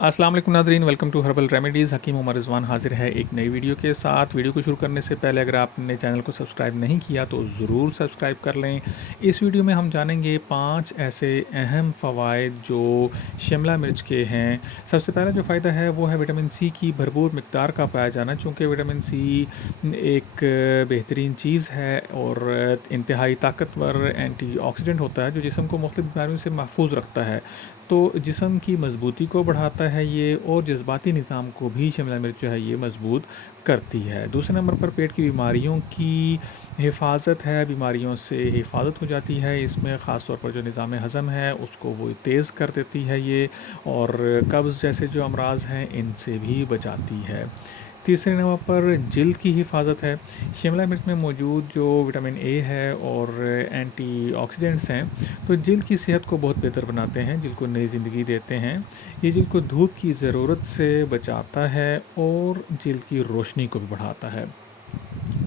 السلام علیکم ناظرین، ویلکم ٹو ہربل ریمیڈیز۔ حکیم عمر رضوان حاضر ہے ایک نئی ویڈیو کے ساتھ۔ ویڈیو کو شروع کرنے سے پہلے اگر آپ نے چینل کو سبسکرائب نہیں کیا تو ضرور سبسکرائب کر لیں۔ اس ویڈیو میں ہم جانیں گے 5 ایسے اہم فوائد جو شملہ مرچ کے ہیں۔ سب سے پہلا جو فائدہ ہے وہ ہے وٹامن سی کی بھرپور مقدار کا پایا جانا، چونکہ وٹامن سی ایک بہترین چیز ہے اور انتہائی طاقتور اینٹی آکسیڈنٹ ہوتا ہے جو جسم کو مختلف بیماریوں سے محفوظ رکھتا ہے۔ تو جسم کی مضبوطی کو بڑھاتا ہے یہ، اور جذباتی نظام کو بھی شملہ مرچ جو ہے یہ مضبوط کرتی ہے۔ دوسرے نمبر پر پیٹ کی بیماریوں کی حفاظت ہے، بیماریوں سے حفاظت ہو جاتی ہے اس میں، خاص طور پر جو نظام ہضم ہے اس کو وہ تیز کر دیتی ہے یہ، اور قبض جیسے جو امراض ہیں ان سے بھی بچاتی ہے۔ تیسرے نمبر پر جلد کی حفاظت ہے۔ شملہ مرچ میں موجود جو وٹامن اے ہے اور اینٹی آکسیڈنٹس ہیں تو جلد کی صحت کو بہت بہتر بناتے ہیں، جلد کو نئی زندگی دیتے ہیں۔ یہ جلد کو دھوپ کی ضرورت سے بچاتا ہے اور جلد کی روشنی کو بھی بڑھاتا ہے۔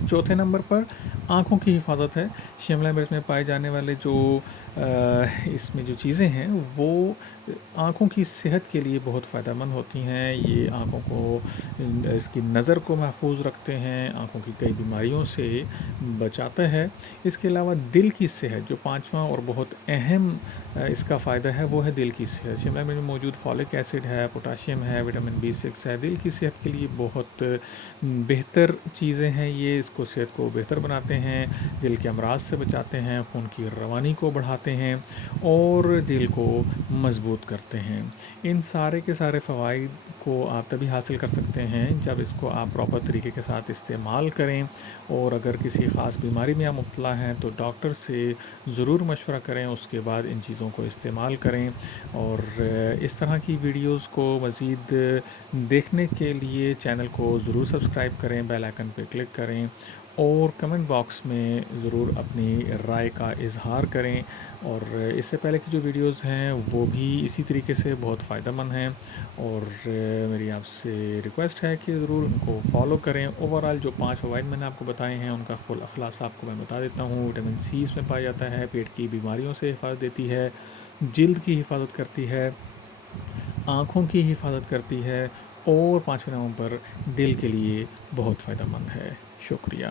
چوتھے نمبر پر آنکھوں کی حفاظت ہے۔ شملہ مرچ میں پائے جانے والے جو اس میں جو چیزیں ہیں وہ آنکھوں کی صحت کے لیے بہت فائدہ مند ہوتی ہیں۔ یہ آنکھوں کو، اس کی نظر کو محفوظ رکھتے ہیں، آنکھوں کی کئی بیماریوں سے بچاتا ہے۔ اس کے علاوہ دل کی صحت جو پانچواں اور بہت اہم اس کا فائدہ ہے وہ ہے دل کی صحت۔ شملہ مرچ میں موجود فولک ایسڈ ہے، پوٹاشیم ہے، وٹامن B6 ہے، دل کی صحت کے لیے بہت بہتر چیزیں ہیں یہ، اس کو صحت کو بہتر بناتے ہیں، دل کے امراض سے بچاتے ہیں، خون کی روانی کو بڑھاتے ہیں اور دل کو مضبوط کرتے ہیں۔ ان سارے کے سارے فوائد کو آپ تبھی حاصل کر سکتے ہیں جب اس کو آپ پراپر طریقے کے ساتھ استعمال کریں، اور اگر کسی خاص بیماری میں آپ مبتلا ہیں تو ڈاکٹر سے ضرور مشورہ کریں، اس کے بعد ان چیزوں کو استعمال کریں۔ اور اس طرح کی ویڈیوز کو مزید دیکھنے کے لیے چینل کو ضرور سبسکرائب کریں، بیل آئیکن پہ کلک کریں اور کمنٹ باکس میں ضرور اپنی رائے کا اظہار کریں۔ اور اس سے پہلے کی جو ویڈیوز ہیں وہ بھی اسی طریقے سے بہت فائدہ مند ہیں، اور میری آپ سے ریکویسٹ ہے کہ ضرور ان کو فالو کریں۔ اوورآل جو 5 فوائد میں نے آپ کو بتائے ہیں ان کا فل خلاصہ آپ کو میں بتا دیتا ہوں۔ وٹامن سی اس میں پایا جاتا ہے، پیٹ کی بیماریوں سے حفاظت دیتی ہے، جلد کی حفاظت کرتی ہے، آنکھوں کی حفاظت کرتی ہے، اور 5ویں نمبر پر دل کے لیے بہت فائدہ مند ہے۔ شکریہ۔